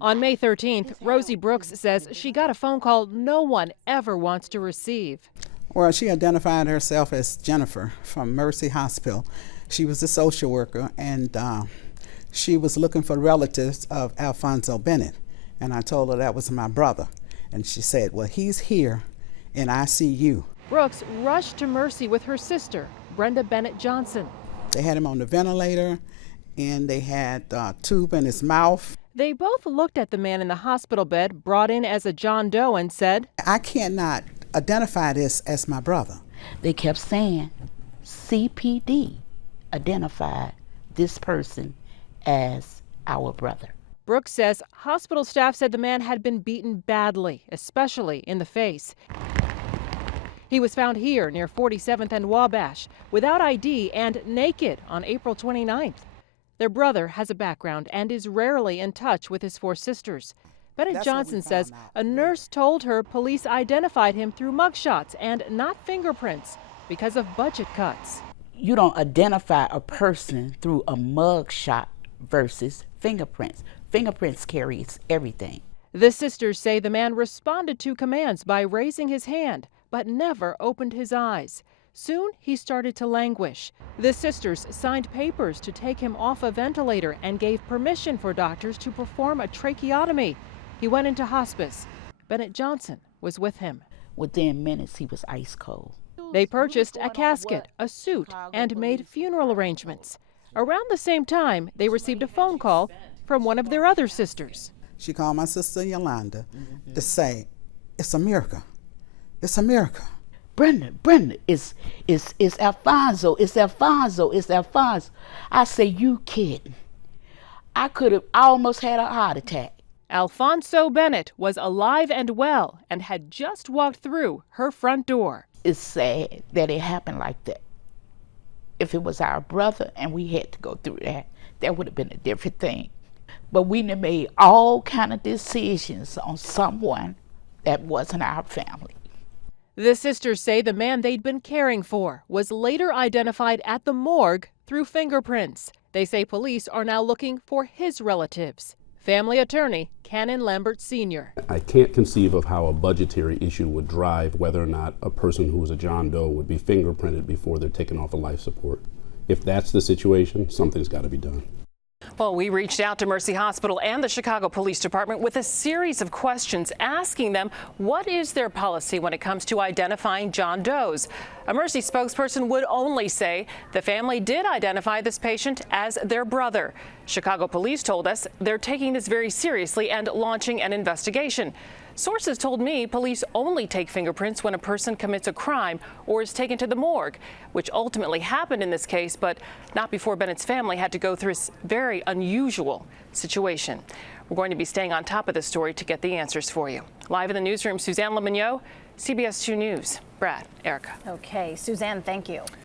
On May 13th, Rosie Brooks says she got a phone call no one ever wants to receive. Well, she identified herself as Jennifer from Mercy Hospital. She was a social worker, and she was looking for relatives of Alfonso Bennett. And I told her that was my brother. And she said, well, he's here in ICU. Brooks rushed to Mercy with her sister, Brenda Bennett Johnson. They had him on the ventilator, and they had a tube in his mouth. They both looked at the man in the hospital bed, brought in as a John Doe, and said, I cannot identify this as my brother. They kept saying CPD identified this person as our brother. Brooks says hospital staff said the man had been beaten badly, especially in the face. He was found here near 47th and Wabash without ID and naked on April 29th. Their brother has a background and is rarely in touch with his four sisters. Bennett Johnson says a nurse told her police identified him through mugshots and not fingerprints because of budget cuts. You don't identify a person through a mugshot versus fingerprints. Fingerprints carries everything. The sisters say the man responded to commands by raising his hand, but never opened his eyes. Soon he started to languish. The sisters signed papers to take him off a ventilator and gave permission for doctors to perform a tracheotomy. He went into hospice. Bennett Johnson was with him. Within minutes, he was ice cold. They purchased a casket, a suit, and made funeral arrangements. Around the same time, they received a phone call from one of their other sisters. She called my sister Yolanda to say, it's a miracle. It's a miracle. Brenda, it's Alfonso, it's Alfonso, it's Alfonso. I say, you kidding. I almost had a heart attack. Alfonso Bennett was alive and well and had just walked through her front door. It's sad that it happened like that. If it was our brother and we had to go through that would have been a different thing. But we done made all kind of decisions on someone that wasn't our family. The sisters say the man they'd been caring for was later identified at the morgue through fingerprints. They say police are now looking for his relatives. Family attorney Cannon Lambert Sr. I can't conceive of how a budgetary issue would drive whether or not a person who was a John Doe would be fingerprinted before they're taken off of life support. If that's the situation, something's got to be done. Well, we reached out to Mercy Hospital and the Chicago Police Department with a series of questions asking them what is their policy when it comes to identifying John Does. A Mercy spokesperson would only say the family did identify this patient as their brother. Chicago police told us they're taking this very seriously and launching an investigation. Sources told me police only take fingerprints when a person commits a crime or is taken to the morgue, which ultimately happened in this case, but not before Bennett's family had to go through a very unusual situation. We're going to be staying on top of this story to get the answers for you. Live in the newsroom, Suzanne Le Mignot, CBS 2 News. Brad, Erica. Okay, Suzanne, thank you.